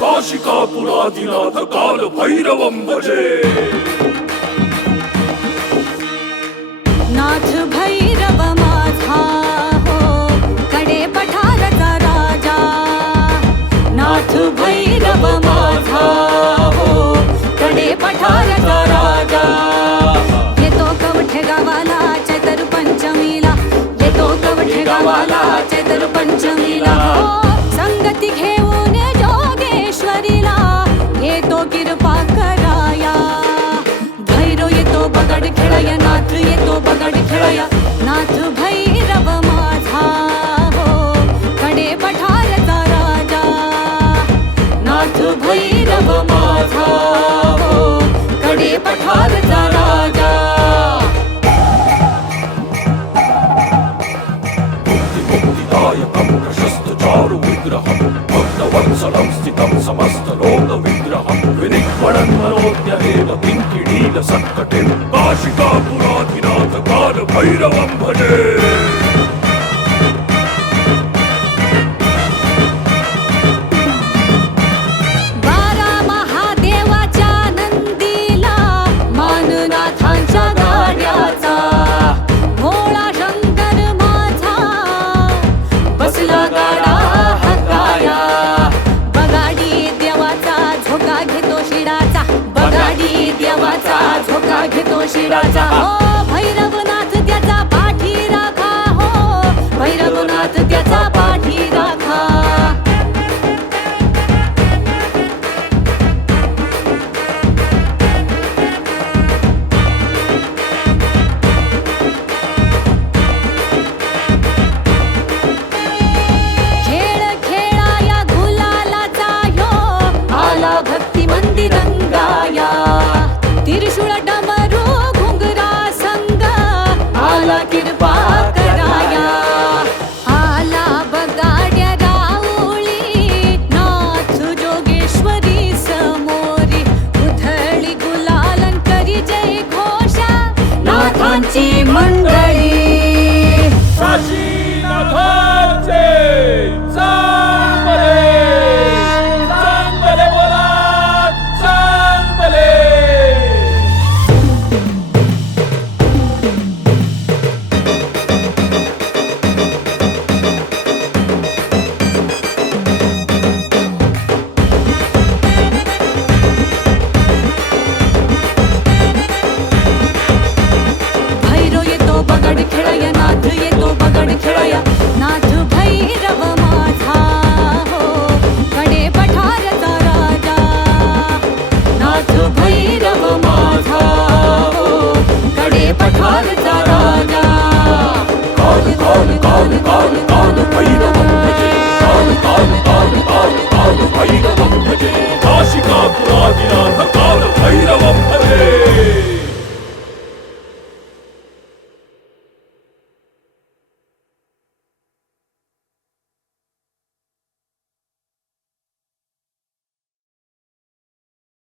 काशिकापुरादिनाथ काल भैरवं भजे। नाथ भैरव माझा हो कडे पठारचा राजा, नाथ भैरव माझा हो कडे पठारचा राजा। येतो कवठे गावाला चैत्र पंचमीला, येतो कवठे गावाला चैत्र पंचमीला। संगती घेऊन जोगेश्वरीला येतो कृपा कराया। भैरव येतो बगड खेळया, नाथ येतो बगड खेळया। नाथ भैरव माझा हो कडे पठारचा राजा, नाथ भैरव माझा हो कडे पठारचा राजा। मुक्तिदायकं प्रशस्त चारु विग्रहं भक्तवत्सलं स्थितं समस्तलोक विग्रहं विनिक्वणं मनोज्ञमेव किङ्किणील सत्कटिं काशिकापुराधिनाथ काल भैरवं भजे। झोका घेतो शिराचा हो भैरवनाथ त्याचा पाठी राखा, हो भैरवनाथ त्याचा पाठी राखा। खेळ खेळाया गुलालाचा ह्यो आला भक्ती मंदिर रंगाया। त्रिशूळ डमरू घुंगरा संग आला कृपा कराया। आला बगाड्या राऊळी नाथ जोगेश्वरी समोरी, उधळी गुलालन करी जय घोषा नाथांची मंडळी। काशीनाथांचे चांगले चांगले बोला चांगले। भैरव येतो बगड खेळया, नाथ येतो बगड खेळया। नाथ भैरव माझा हो कडे पठारचा राजा, नाथ भैरव माझा हो कडे पठारचा राजा। काल काल काल काल काल भैरवं